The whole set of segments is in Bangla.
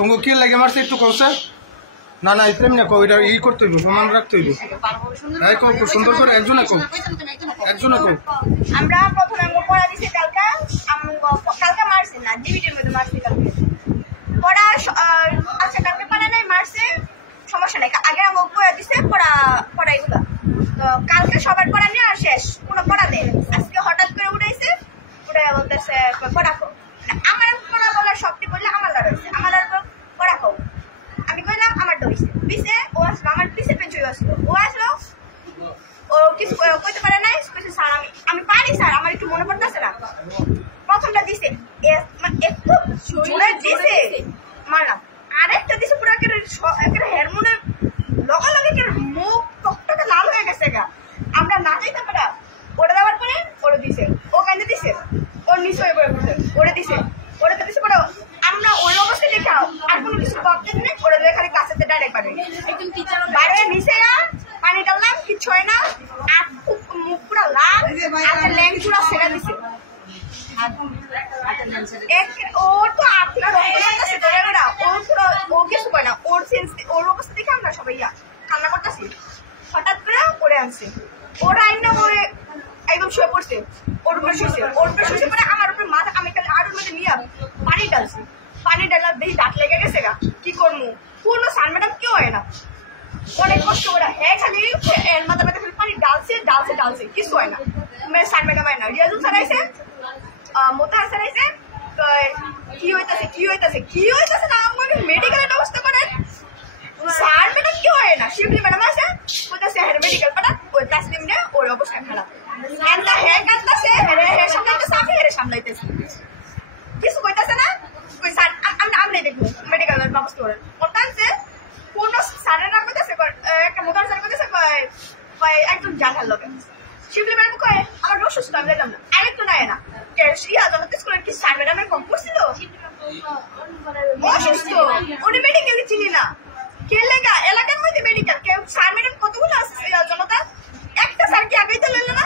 তোমাকে কি লাগে মারছে একটু কৌছে না না ইতেম না কো এটা ই করতে হইব প্রমাণ রাখতে হইব এই কো সুন্দর করে একজনে কো আমরা প্রথমে আমরা পড়া দিছি কালকা কালকা মারছে না ডিবিটির মধ্যে মারছে কালকে পড়া আচ্ছা কালকে পড়া নাই মারছে সমস্যা নাই আগে আমরা পড়া দিছে পড়া এগুলো তো কালকে সবার পড়া নিয়ে আর শেষ কোনো পড়া নেই আজকে হঠাৎ করে উঠাইছে উঠে বলতেছে পড়া কো আমার পড়া বলার শক্তি বললে আমার লড়াইছে আমার পড়া কো আমি কইলাম আমার ডইছে পিছে ও আসলো আমার পিছে পেছু আসলো ও আসলো ও কিছু কইতে পারে নাই কইছে স্যার আমি পারি স্যার আমার একটু মনে পড়তেছে না প্রথমটা দিছে একটু জোরে দিছে মারলাম আরেকটা দিছে পুরো একেবারে হরমোনের লগালগে কি মুখ টকটকে লাল হয়ে গেছে গা আমরা না যাইতে পারা ওরে দেওয়ার পরে ওরে দিছে ও কান্দে দিছে ওর নিচে হয়ে পড়ে ওরে দিছে ওরে তো দিছে পরে আমরা ওই অবস্থায় দেখাও আর কোনো কিছু করতে নেই ওরে দিয়ে খালি কাছেতে ডাইরেক্ট পারে বাইরে নিচে না পানি ডাললাম কিছু হয় না আর মুখ পুরো লাল আর ল্যাং পুরো ছেড়ে দিছে ওর তো আর্থিক আছে ও কিছু করে না ওর অবস্থা দেখে আমরা সবাই কান্না করতেছি হঠাৎ করে ওরে আনছে ওর আইনা ওরে একদম শুয়ে পড়ছে ওর উপরে শুয়েছে পরে আমার উপরে মাথা আমি খালি আর ওর মধ্যে নিয়ে পানি ডালছি পানি ডালার দেখি দাঁত লেগে গেছে গা কি করবো কোনো স্যার ম্যাডাম কেউ হয় না অনেক কষ্ট ওরা হ্যাঁ খালি এর মাথা মাথা খালি পানি ডালছে কিছু হয় না স্যার ম্যাডাম হয় না রিয়াজুল স্যার আইসে মোতাহার স্যার আইসে কি হইতাছে না আমাকে মেডিকেলের ব্যবস্থা করেন স্যার ম্যাডাম কেউ হয় না শিবলি ম্যাডাম আছে বলতেছে হ্যাঁ মেডিকেল পাঠান ওই তাসলিম রে ওর অবস্থায় ফেলা কান্দা হ্যাঁ কান্দাছে হ্যাঁ সামলাইতেছে আমি হেরে সামলাইতেছি কিছু কইতাছে না ওই স্যার আমরা দেখবো মেডিকেলের ব্যবস্থা করেন ওটাছে কোন স্যারেরা কইতাছে একটা মোতাহার স্যার কইতাছে একদম জানার লোক শিবলি ম্যাডাম কয় আমার অসুস্থ আমি দেখলাম না আরেকটু নাই না স্কুলের কি স্যার ম্যাডামের কম পড়ছিল অসুস্থ উনি মেডিকেল চিনি না কে লেগা এলাকার মধ্যে মেডিকেল কেউ স্যার ম্যাডাম কতগুলো আছে জনতা একটা স্যার কি আগেই তো লইল না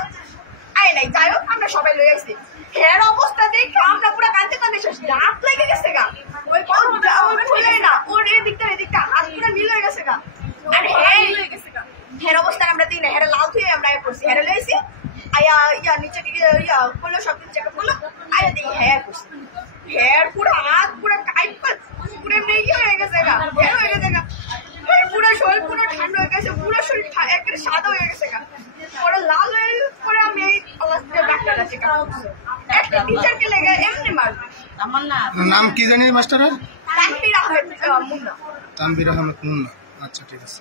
আয় নাই যাই হোক আমরা সবাই লই আসছি হের অবস্থা দেখে আমরা পুরো কাঁদতে শেষ রাত লেগে গেছে গা ওই খুলে না ওর এদিকটা হাত পুরো নীল হয়ে গেছে গা আর হের অবস্থা আমরা দিই না হেরে লাল থুয়ে আমরা পড়ছি হেরে লইছি আয়া নিচে দিকে করলো সব কিছু চেক করলো আয়া দেখি হ্যাঁ করছি হেয়ার পুরো হাত পুরো টাইট পুরো নেই হয়ে গেছে গা হেয়ার হয়ে গেছে গা পুরো শরীর পুরো ঠান্ডা হয়ে গেছে পুরো শরীর একেবারে সাদা হয়ে গেছে গা পরে লাল হয়ে পরে আমি এই অবস্থা ডাক্তার আছে একটা টিচারকে লেগে এমনি মারবে আমার নাম কি জানি মাস্টারের তানভীর আহমেদ মুন্না তানভীর আহমেদ মুন্না আচ্ছা ঠিক আছে